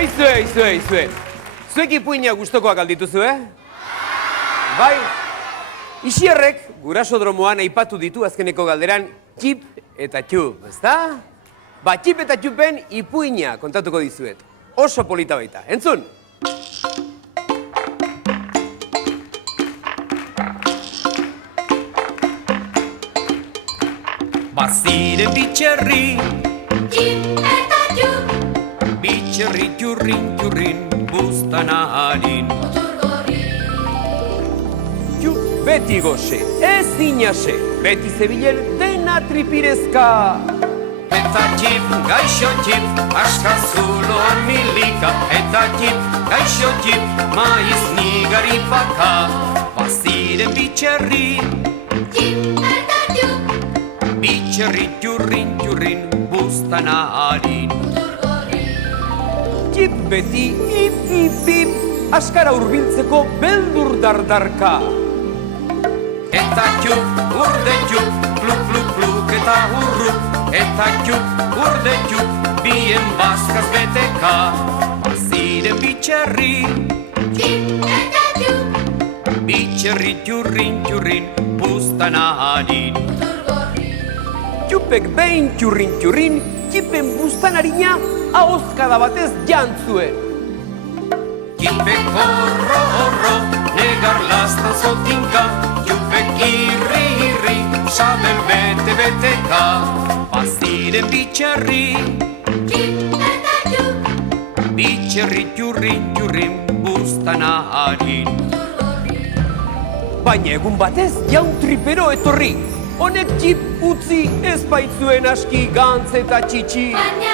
Aizue. Zuek ipuina gustokoak aldituzu, Bai? Isierrek gurasodromoan aipatu ditu azkeneko galderan txip eta txup, ezta? Ba, txip eta txupen ipuina kontatuko dizuet. Oso polita baita. Entzun! Baziren bitxerri txip eta txup, bitxerri txurrin buztanarin. mutur gorri. Txup beti goxe, ez inase, beti zebilen dena tripirezka. Eta txip, gaixo txip, aska zuloan milika. Eta txip, gaixo txip, maiz nigaripaka. Baziren bitxerri Txip eta txup, bitxerri txurrin buztanarin. mutur gorri. Txip beti ip, askara urbiltzeko beldur dardarka. Eta txup, urde txup, pluk eta hurrup. Eta txup, urde txup, bien bazkaz beteka. Baziren bitxerri, Txip eta txup, bitxerri txurrin buztanarin. mutur gorri. Txupek behin txurrin, txipen buztanarina ahozkada batez jantzuen. Txipek horro, negar lastan zotinka. Txupek irri, sabel beteka. Baziren bitxerri, Txip eta txup, bitxerri txurrin buztanarin. mutur gorri. Baina egun batez jaun tripero etorri. Honek txip utzi ez baitzuen aski gantz eta txitsi. Baina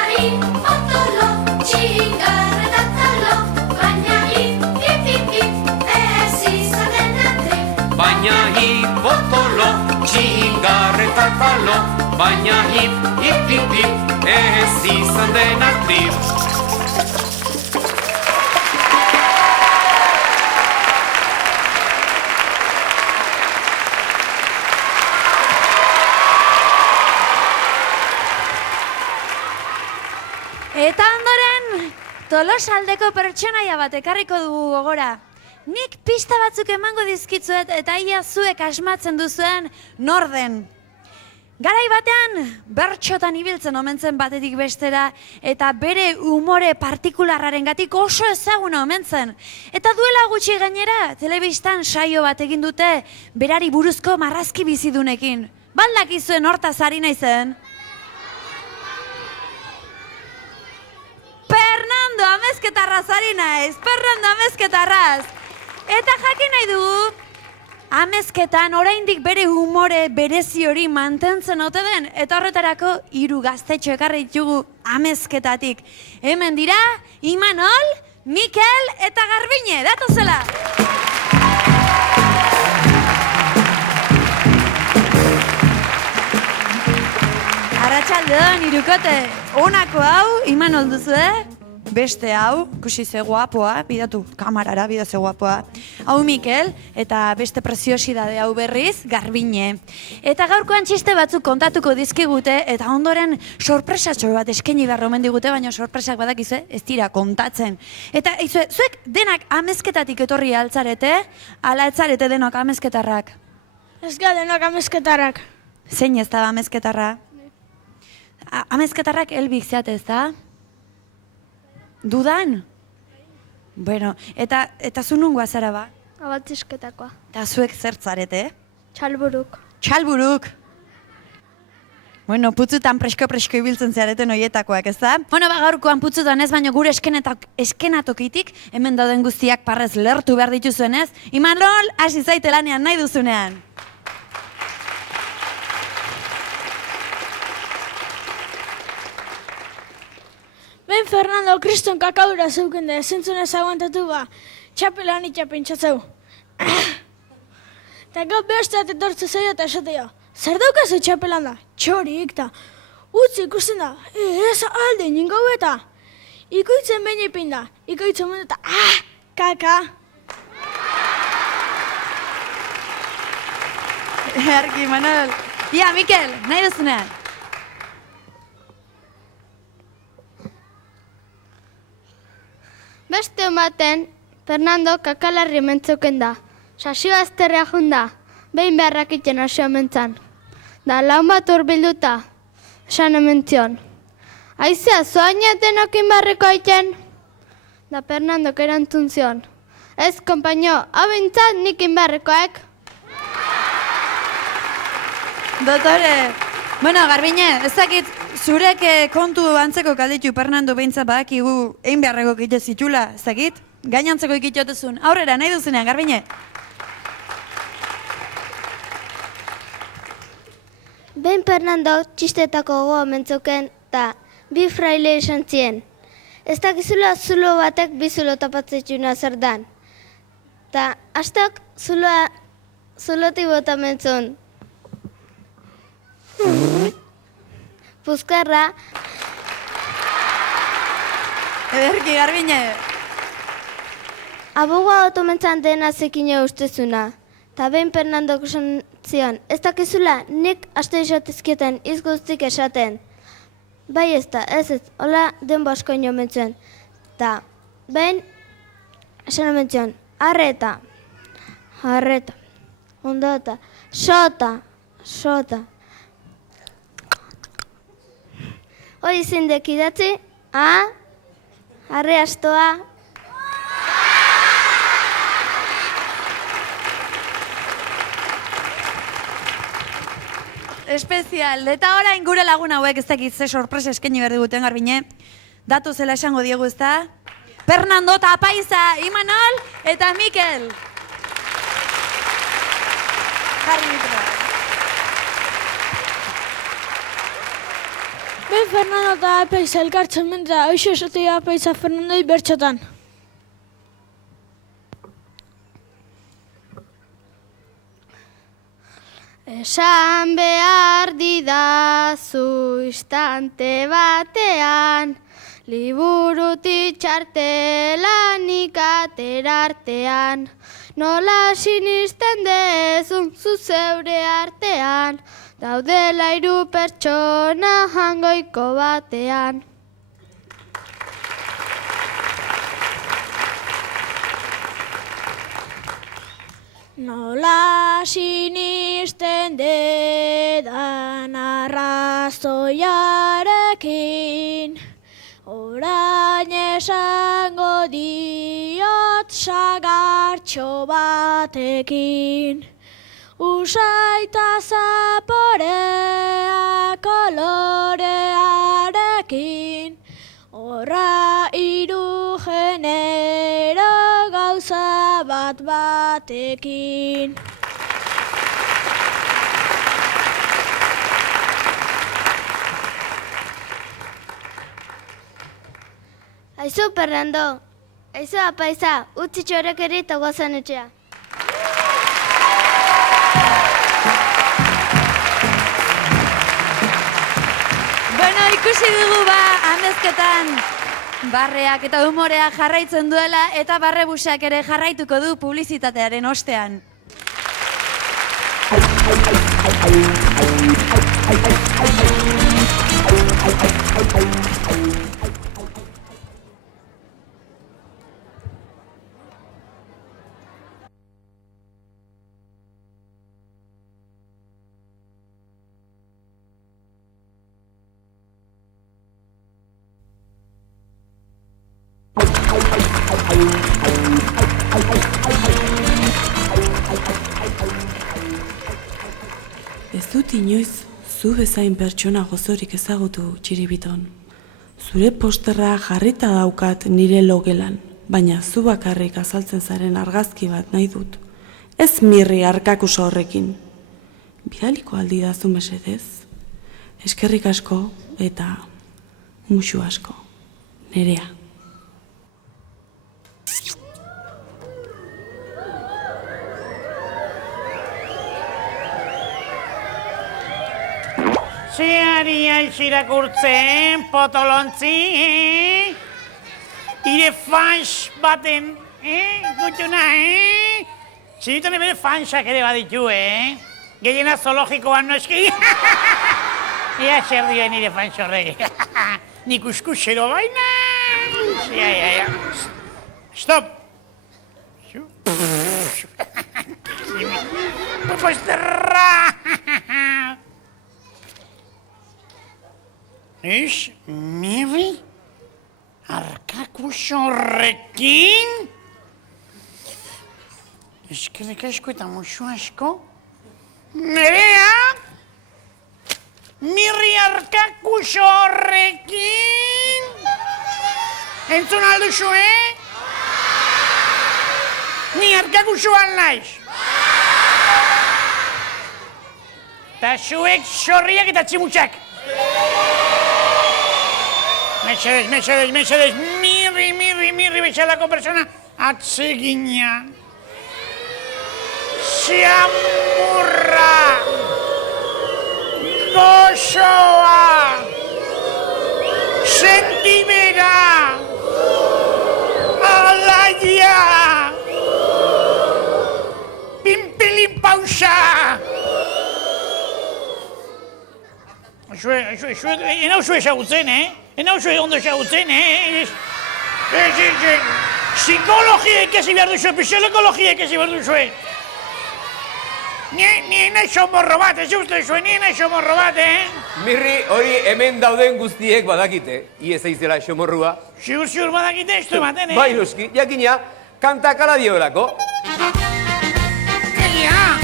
otolo, txingar eta talo. Baina ip, ez izaten atri. Baina hipotolo, txingar eta talo. Baina hip, ez izan dena trip. Eta ondoren, Tolosaldeko pertsonaia bat ekarriko dugu gogora. Nik pista batzuk emango dizkitzuet eta ia zuek asmatzen duzuen nor den. Garai batean, bertxotan ibiltzen omen zen batetik bestera eta bere umore partikularrarengatik oso ezaguna omen zen. Eta duela gutxi gainera, telebistan saio bat egin dute berari buruzko marrazki bizidunekin. Baldakizuen hortaz ari naizen? Fernando Amezketarraz ari naiz, Fernando Amezketarraz. Eta jakin nahi dugu, Amezketan oraindik bere umore berezi hori mantentzen ote den, eta horretarako 3 gaztetxo ekarri ditugu Amezketatik. Hemen dira, Imanol, Mikel eta Garbine, datozela! Arratsaldeon, hirukote. Honako hau, Imanol duzu, Beste hau, ikusi ze guapoa, bidatu kamarara, bida ze guapoa. Hau Mikel, eta beste preziosidade hau berriz, Garbine. Eta gaurkoan txiste batzuk kontatuko dizkigute, eta ondoren sorpresatxo bat eskaini behar omen digute, baina sorpresak badakizu, ez dira kontatzen. Eta zuek denak Amezketatik etorri altzarete, ala etzarete denok amezketarrak? Ez ga denok amezketarrak. Zein ez da amezketarra? Amezketarrak elbik zeate ez da? Dudan? Bueno, eta zu nungoa zara ba? Abatizketakoa. Eta zuek zertzarete? Txalburuk. Txalburuk! Bueno, putzutan presko ibiltzen zareten horietakoak, ez da? Bueno, gaurkoan putzutan ez, baina gure eskenatokitik, hemen dauden guztiak parrez lertu behar dituzuen ez? Imanol, hasi zaite lanean nahi duzunean! Ben Fernando, kriston kakadura zeuken da, zentzunez aguantatu ba, txapela honitxa pentsatzeu. Eta gau beste bat etortze zaio eta esatea, zer daukazu txapelan da? Txorik da, utzi ikusten da, ez alde ningau eta. Ikoitzen behin ipin da, ikoitzen mundu eta, kaka. Argi, Manol. Ia, Mikel, nahi duzunean. Beste baten, Fernando kakalarri mentzuken da. Sasio azterrea junda, behin beharrak iten asio mentzan. Da laun bat urbilduta, esan ementzion. Aizea, zoainaten okin barreko aiten? Da Fernandok erantzun zion. Ez, kompaino, hau bintzat nik inbarrekoek. Dotore, bueno, Garbine, ez dakit zurek kontu antzeko kalditu Fernando behintzat badakigu egin beharreko kite zitula, ez dakit? Gainantzeko ikitotezun, aurrera nahi duzunean, Garbine. Behin Fernando txistetako gogoa mentzuken eta bi fraile esan zien. Ez dakizula zulo batek bi zulo tapatzetxuna zer dan. Ta astak zuloti bota mentzun. Puzkarra, Ederki, Garbine. abogoa otomentzan dena zekine ustezuna. Ta behin Fernandok esan zion, ez dakizula nik aste esatezkioten izguztik esaten. Bai ez da, ez, hola denbo asko ino mentzuen. Ta behin esan mentzuen, arreta, ondota, sota. Hori zindek idatzi, arre astoa. Espezial, eta orain gure lagun hauek ez dakit ze sorpresa eskaini behar diguten, Garbine. Datu zela esango diegu, ez da? Fernando eta Apaiza, Imanol eta Mikel. Jarri mikroa. Ben Fernando eta Apaiza elkartzen mentra, hoxe esatea Apaiza Fernandoi bertxotan. Esan behar didazu istante batean, liburutik txartelanik aterartean, nola sinisten dezun zu zeure artean, daudela 3 pertsona hangoiko batean. Nola sinisten dedan arrazoiarekin, orain esango diot sagartxo batekin. Usaita zaporea kolorearekin, horra 3 genero gauza bat batekin. Aizu, Fernando, aizu Apaiza, utzi txorekeri eta goazan etxea. Bueno, ikusi dugu amezketan barreak eta humorea jarraitzen duela eta barrebusak ere jarraituko du publizitatearen ostean. Ez dut inoiz zu bezain pertsona gozorik ezagutu, Txiribiton. Zure posterra jarrita daukat nire logelan, baina zu bakarrik azaltzen zaren argazki bat nahi dut. Ez mirri arkakusa horrekin. Bidaliko aldi dazu mesedez. Eskerrik asko eta musu asko. Nerea. Zeari aiz irakurtzen, potolontzi, ire fans baten, gutxuna, Txiriton bere fansak ere baditu, gehiena zoologikoan noski. Ia zer dioen nire fans horrek. Nik uskusero baina. Stop! Posterra! Ix, Miri? Arkakuxo horrekin? Eskerrik asko eta musu asko. Nerea? Mirri arkakuxo horrekin? Entzun alduzu, Ni arkakuxo naiz. Ta zuek xorriak eta tximutxak. Mesedez, mirri bezalako persona atsegina. Xamurra! Gozoa! Sentibera! Alaia! Pimpilin pausa! Enau zue ezagutzen, Enau zue ondo ezagutzen, Psikologia ikasi behar duzue, psikologia ikasi behar duzue. Ni nahi somorro bat, ez uste zuen, ni nahi somorro bat, Mirri, hori hemen dauden guztiek badakite, iez eizela xomorrua. Ziur badakite, ez du ematen, Bai, noski, jakina, kantakala diolako. Egia,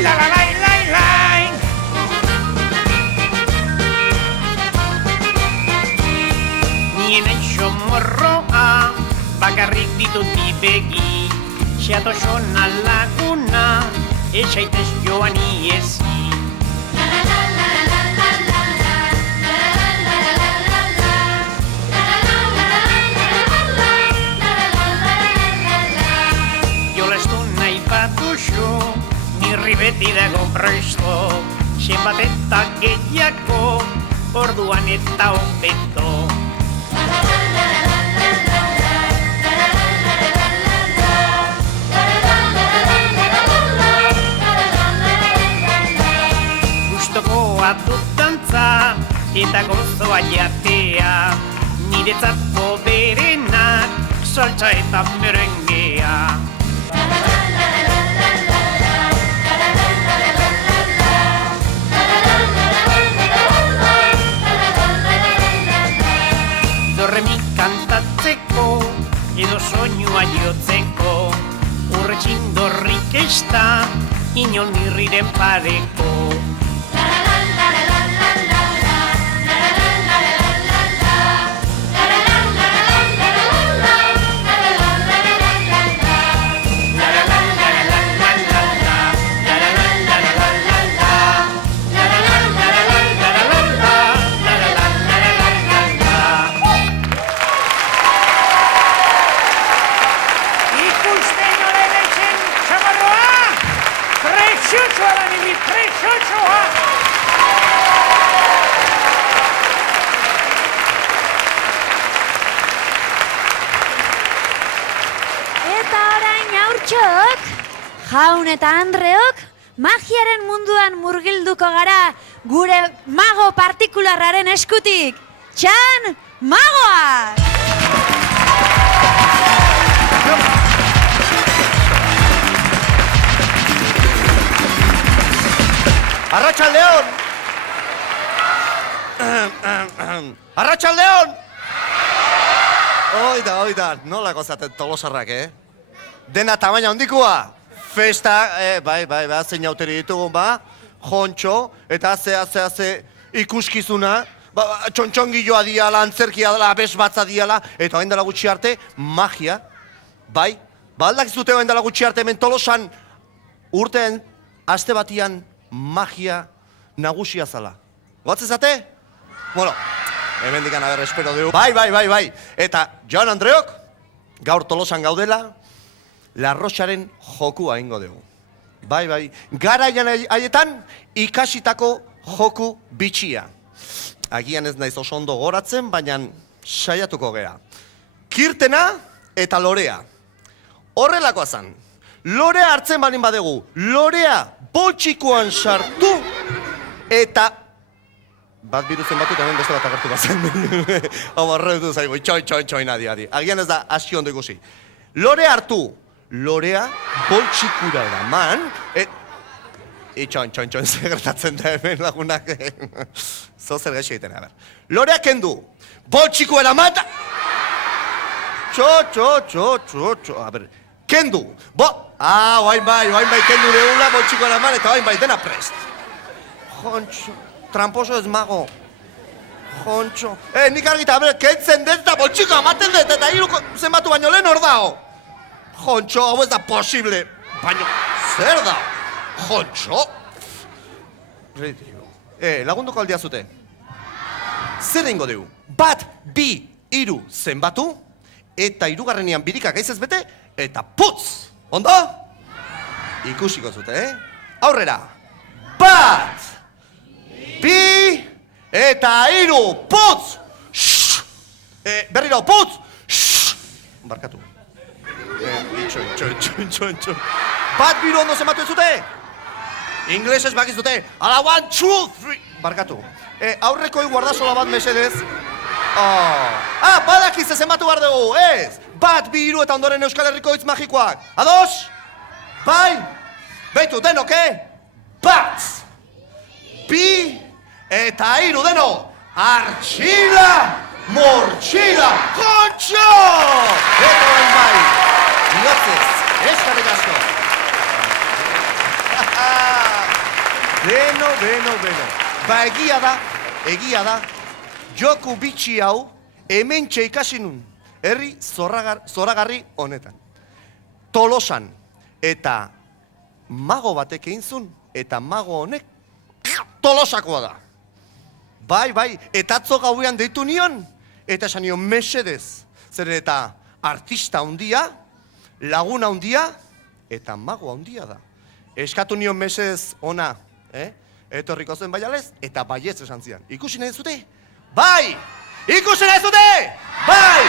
lalalai. Nien aixo morroa, bakarrik ditut bibegi, xeato xona laguna, etxaitez joan iezi. Jolastu nahi batuzu, nirri beti dago presto, zenbat eta gehiago, orduan eta hobeto. Gustokoa dut dantza eta gozoa jatea, niretzat berenak saltza eta merengea. Dorremi kantatzeko edo soinua jotzeko, urretxindorrik ez da inon nirriren pareko. Eta orain haurtxok, jaun eta andreok, magiaren munduan murgilduko gara gure mago partikularraren eskutik. Txan, magoak! Arratsaldeon! Arratsaldeon! Oida, nolako zaten tolosarrak, Dena tamaina handikoa. Festa, bai, zein auteri ditugun, jontxo, eta ze ikuskizuna, txontxongilloa diala, antzerkia dela, abes batza diala, eta hain dela gutxi arte, magia, bai, aldakizute hain dela gutxi arte, hemen Tolosan urten, aste batian, magia nagusia zala. Goatzen zate? Bueno, hemen dikan aber espero dugu. Bai. Eta Joan Andreok, gaur Tolosan gaudela, Larroxaren jokua ingo dugu. Bai, garaian haietan ikasitako joku bitxia. Agian ez naiz oso ondo goratzen, baina saiatuko gea. Kirtena eta lorea. Horrelakoa zan. Lorea hartzen balin badegu, lorea boltsikoan sartu eta Bat biru zenbatu eta hemen beste bat agertu bazen. Hau arretu zaigu, txoin, adi. Agian ez da aski ondo ikusi. Lore hartu. Lorea boltsikura eraman. Txoin, zer gertatzen da hemen lagunak. Zer gaixo egiten, a ber. Lorea kendu. Boltsiku eraman. Txo. A ber, kendu. Oain bai kendu deula boltsiku eraman eta oain bai dena prest. Jontxo. Tramposo ez mago. Jontxo. Nik argita, kentzen dut eta boltsikoa ematen dut eta hiruko zenbatu baino lehen hor dao. Jontxo, hau ez da posible. Baina, zer da? Jontxo. Lagunduko aldia zute. Zer ingo dugu? 1, 2, 3 zenbatu eta hirugarrenean birika gaizez bete eta putz. Ondo? Ikusiko zute, Aurrera. 1, 2 eta 3, putz! Berriro, putz! Barkatu. Txoin. Bat biru ondo zenbatu ez zute? Inglesez bakiz dute. Ala, 1, 2, 3. Barkatu. Aurrekoi guardasola bat mesedez. Badakiz ez zenbatu behar dugu, ez? Bat, biru eta ondoren Euskal Herriko hitz magikoak. Ados? Bai? Beitu, denok, Bat! Bi! Eta 3 deno! Artxila! Mortxila! Kontxo! Eta bai! Biotzez, eskarrik asko! Beno. Ba egia da, joku bitxi hau hemen ikasi nun, herri zoragarri honetan. Tolosan, eta mago batek egin zun, eta mago honek Tolosakoa da. Bai, eta atzo gauean deitu nion, eta esan nion mesedez. Zer eta artista handia, laguna handia, eta mago handia da. Eskatu nion mesedez ona, etorriko zen baialez, eta baietz esan zian. Ikusi nahi zute? Bai! Ikusi nahi zute? Bai!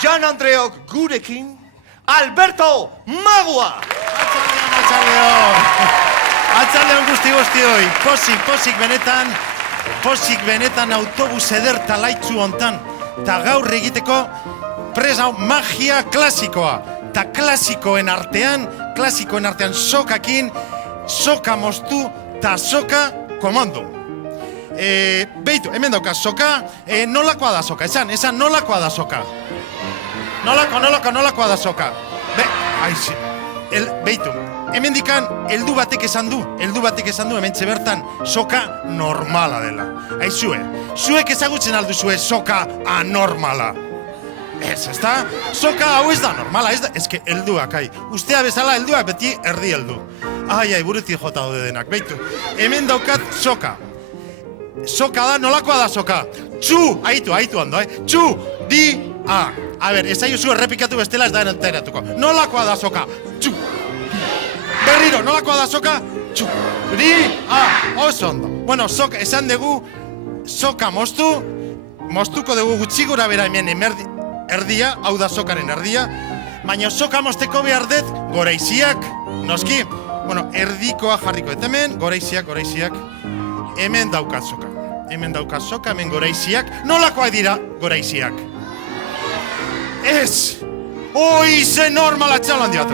Jan Andreok gurekin, Alberto Magua! Atzaldeon guzti-guztioi, posik benetan autobus eder talaitzu hontan. Ta gaur egiteko presa magia klasikoa. Ta klasikoen artean sokakin, soka moztu ta soka komando. Beitu, hemen dauka soka, nolakoa da soka, esan nolakoa da soka. Nolakoa da soka. Beitu. Hemen dikan, heldu batek esan du, hemen bertan soka normala dela. Aizue, zuek ezagutzen alduzue soka anormala. Ezta? Soka hau ez da normala, ezke helduak, Ustea bezala helduak beti erdi heldu. Buruti jota daude denak, beitu. Hemen daukat soka. Soka da, nolakoa da soka? Txu, aitu ondo, Txu, di, a. A ber, ez zu errepikatu bestela ez da enteratuko. Nolakoa da soka? Txu. Berriro, nolakoa da soka? Txu, di, a, oso ondo. Bueno, soka, esan dugu, soka moztuko dugu gutxi gura bera hemen erdia, hau da sokaren erdia, baina soka mozteko behar dut goreiziak, noski. Bueno, erdikoa jarriko eta hemen, goreiziak, hemen daukat soka. Hemen goreiziak, nolakoa dira goreiziak? Ez! Ze normalak txalan dira,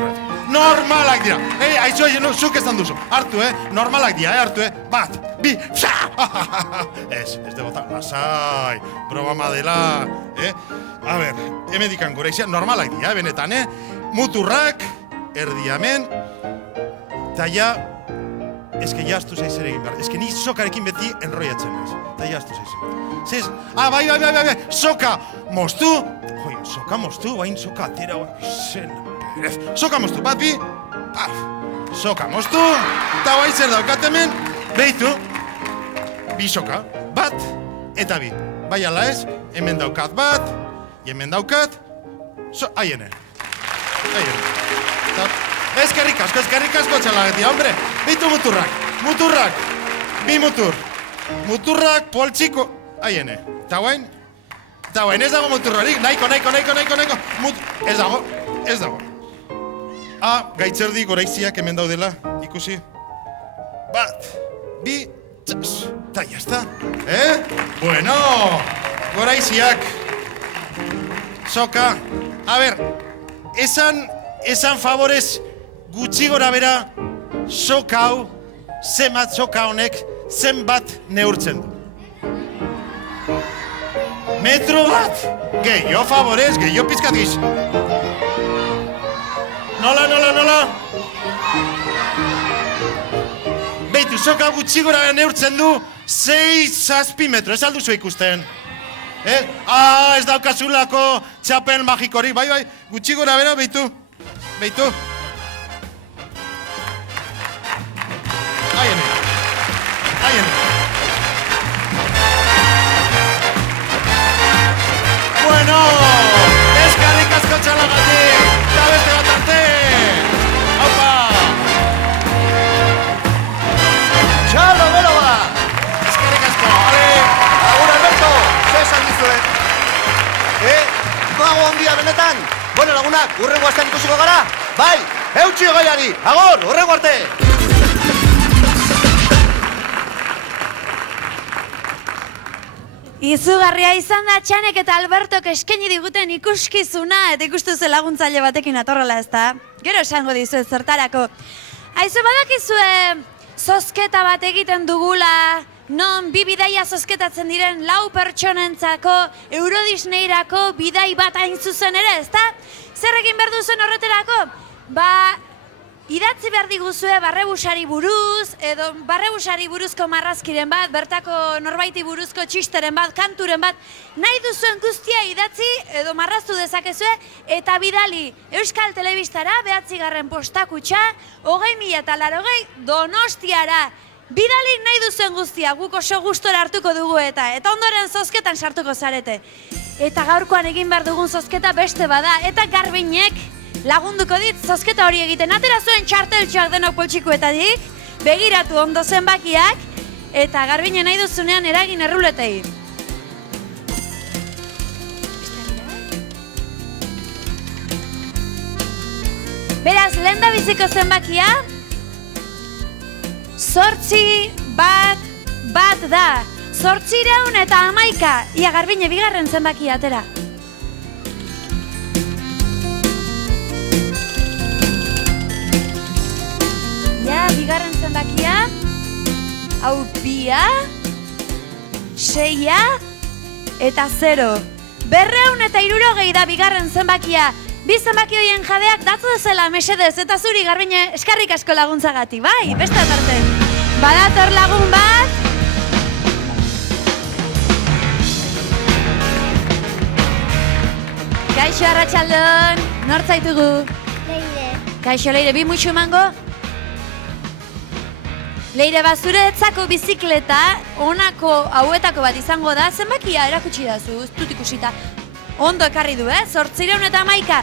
normalak dira. Aizu, zuk esan duzu. Hartu, normalak dira, hartu, bat, bi, Ez debotan, lasai, programa dela, A ber, hemen dikan goreizia, normalak dira, benetan, muturrak, erdiamen, eta ja, eske jaztu zaiz ere egin behar. Eske ni sokarekin beti enroiatzen naiz. Eta jaztu zaiz. Zez, bai, soka moztu. Joi, soka moztu, bain soka atera, zen. Soka moztu, bat bi, paf. Soka moztu, eta bai zer daukat hemen, behitu, bi soka, bat eta bi. Bai ala ez, hemen daukat bat, hemen daukat, haiene. Eskerrik asko txalagetia, hombre. Bitu muturrak, bi mutur. Muturrak poltsiko, haiene. Eta guain, ez dago muturrarik, nahiko. Ez dago. Gaitzerdi goreiziak hemen daudela, ikusi. Bat, bi, txas. Eta jazta, Bueno, goraiziak. Soka, a ber, esan favorez gutxi gora bera soka hau, soka honek zenbat neurtzen du. Metro bat? Gehiago favorez, gehiago pizkat giz. Nola? Beitu, soka gutxi gora bera neurtzen du 6-7 metro, ez alduzu ikusten. Ez daukazulako txapel magikorik, bai, gutxi gora bera, beitu. Aiene. Bueno, eskarrik asko txalagatik, eta beste bat arte. Haupa! Txalo, belo ba! Eskarrik asko, ale! Agur, Alberto, esan dizuet. Goago ondia benetan. Bueno, lagunak, urrengo astean ikusiko gara? Bai, eutxio gaiari. Agor, urrengo arte. Izugarria izan da Txanek eta Albertok eskaini diguten ikuskizuna eta ikustuzu laguntzaile batekin atorrela ezta. Gero esango dizuet zertarako. Aizu badakizue zozketa bat egiten dugula, non bi bidaia zozketatzen diren 4 pertsonentzako Euro Disneyrako bidai bat hain zuzen ere, ezta? Zer egin behar duzen horreterako? Idatzi behar diguzue barrebusari buruz, edo barrebusari buruzko marrazkiren bat, bertako norbaiti buruzko txisteren bat, kanturen bat, nahi duzuen guztia idatzi edo marraztu dezakezue, eta bidali Euskal Telebistara, 9. postakutxa, 20.080 Donostiara. Bidali nahi duzuen guztia, guk oso gustora hartuko dugu eta ondoren zozketan sartuko zarete. Eta gaurkoan egin behar dugun zozketa beste bada, eta Garbinek lagunduko dit zozketa hori egiten. Atera zuen txarteltxoak denok poltsikuetatik, begiratu ondo zenbakiak, eta Garbine nahi duzunean eragin erruletei. Beraz, lehen da biziko zenbakia, 8 bat da. 811. Ia, Garbine, bigarren zenbakia atera. Ja, bigarren zenbakia, hau 2, 6 eta 0. 260 da bigarren zenbakia. Bi zenbaki horien jabeak datu dezela mesedez eta zuri Garbine eskarrik asko laguntzagatik, bai, beste aparte. Badator lagun bat. Kaixo, arratsaldon, nortzaitugu? Leire. Kaixo, Leire, bi muixu emango? Leire, zuretzako bizikleta honako hauetako bat izango da, zenbakia erakutsi dazu, ez dut ikusita. Ondo ekarri du, 811.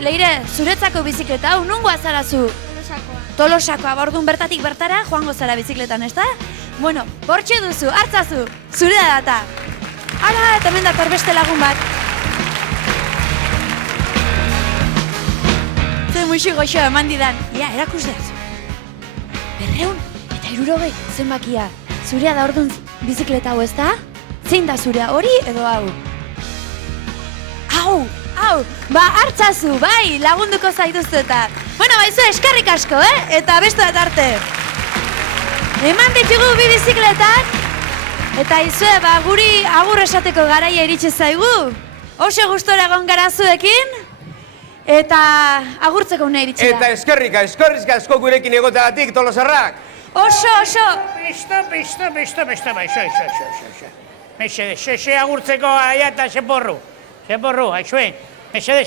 Leire, zuretzako bizikleta hau nungoa zara zu? Tolosakoa, orduan bertatik bertara joango zara bizikletan, ez da? Bueno, bortxe duzu, hartzazu, zure da data. Hala, eta hemen dator beste lagun bat. Zer muixu goxo eman didan. Ia, erakus dazu. 260 zenbakia. Zurea da orduan bizikleta hau, ez da? Zein da zurea, hori edo hau? Hau! Hartzazu, bai, lagunduko zaituzte eta. Bueno, baizu eskarrik asko, eta beste bat arte. Eman ditugu bi bizikletak, eta izue, guri agur esateko garaia iritsi zaigu. Oso gustora egon gara zuekin, eta agurtzeko une iritsi da. Eta eskerrik asko gurekin egoteagatik, Tolosarrak. Oso! Besta, Mexede, agurtzeko aia eta zeporru, aixue. Mexede,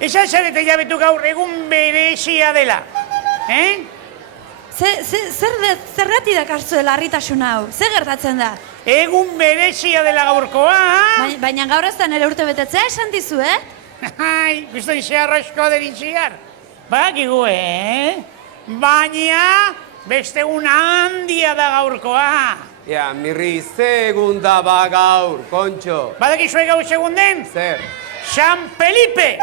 esan zarete jabetu gaur egun berezia dela, Zerrati dakartzuela harritasun hau, zer gertatzen da? Egun berezia dela gaurkoa, Baina gaur ez da nire urte betetzea esan dizu, Guztoi zehar asko deritziar. Bakigu, Baina beste egun handia da gaurkoa. Ja, mirri, segun da gaur, Kontxo. Badakizue gaur segunden? Zer? San Felipe!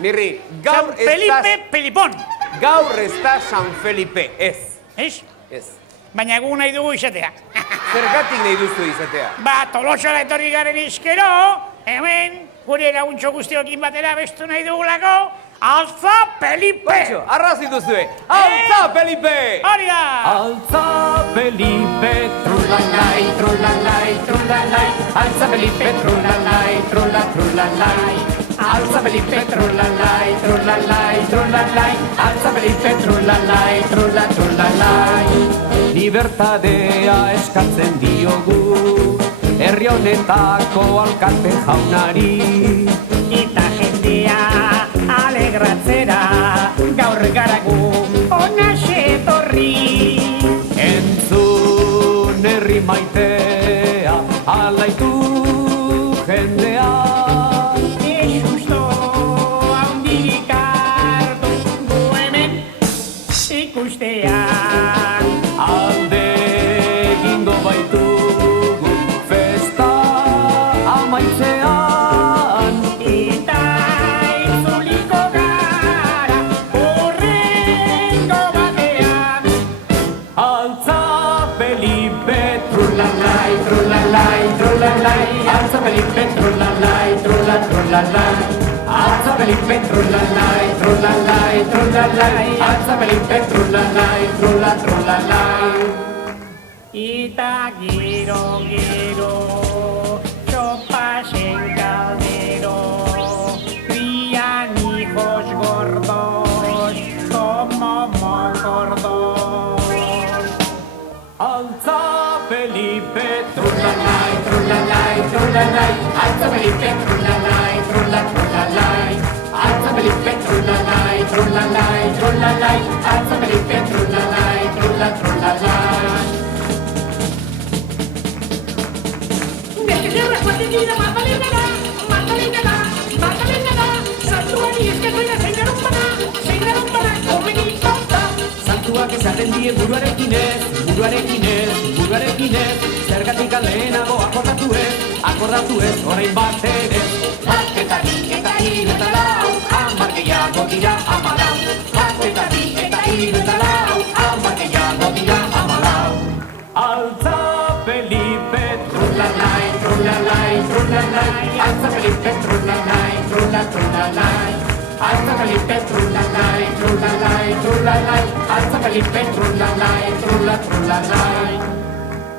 Mirri, gaur San Felipe Pelipon. Gaur ez da San Felipe, ez. Ez? Ez. baina egun nahi dugu izatea. Zergatik nahi duzu izatea? Ba, Tolosara etorri garen izkero, hemen, gure laguntxo guztiokin batera bestu nahi dugulako, Altza Felipe! Baixo, arrazi duzue! Altza Felipe! Hori da! Altza Felipe, trulalai, trulalai, trulalai, Altza Felipe, trulalai, trulalai, Altza Felipe, trulalai, trulalai, trulalai, Altza Felipe, trulalai, trulalai. Libertadea eskatzen diogu, herri honetako alkate jaunari. Eta jendea alegratzera, gaur garagu ona etorri. Entzun herri maitea, alaitu jendea. Justo handik hartu gu hemen ikustea. Alde egingo baitugu festa amaitzean. Eta itzuliko gara horrengo batean. Altza Felipe, trulalai, trulalai, trulalai, Altza Felipe, trulalai, trulalai, Altza Felipe, trulalai, trulalai, trulalai, Altza Felipe, trulalai, trulalai. Eta giro, sopasen caldero, crían hijos gordos, como mogordos. Altza Felipe, trulalai, trulalai, trulalai, Altza Felipe, trulalai, trulalai, Altza Felipe, trulalai, trulalai, trulalai, Altza Felipe, trulalai, trulalai. Santuak esaten die buruarekin ez, zergatik lehenago akordatu ez, orain bat ere. Bat eta bi eta hiru eta lau, 10 gehiago dira 14. Bat eta bi eta hiru eta lau, 10 gehiago dira 14. Altza Felipe, trulalai, trulalai, trulalai, Altza Felipe, trulalai, trulalai, Altza Felipe, trulalai, trulalai, trulalai, Altza Felipe, trulalai, trulalai,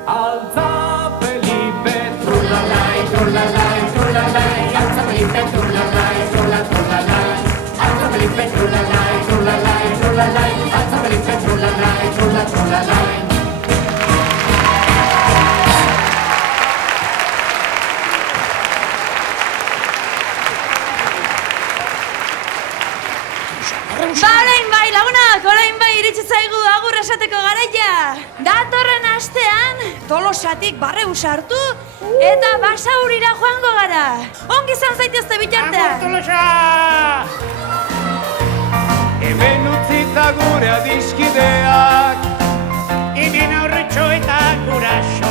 Altza Felipe, trulalai, trulalai, trulalai, Altza Felipe, trulalai, trulalai, Altza Felipe, trulalai, trulalai, trulalai, Altza Felipe, trulalai, trulalai. Ba, orain bai, lagunak, orain bai iritsi zaigu agur esateko garaia. Datorren astean, Tolosatik barreu sartu eta Basaurira joango gara. Ongi izan zaitezte bitartean. Agur Tolosa! Hemen utzita gure adiskideak, Hemen aurretxo eta guraso.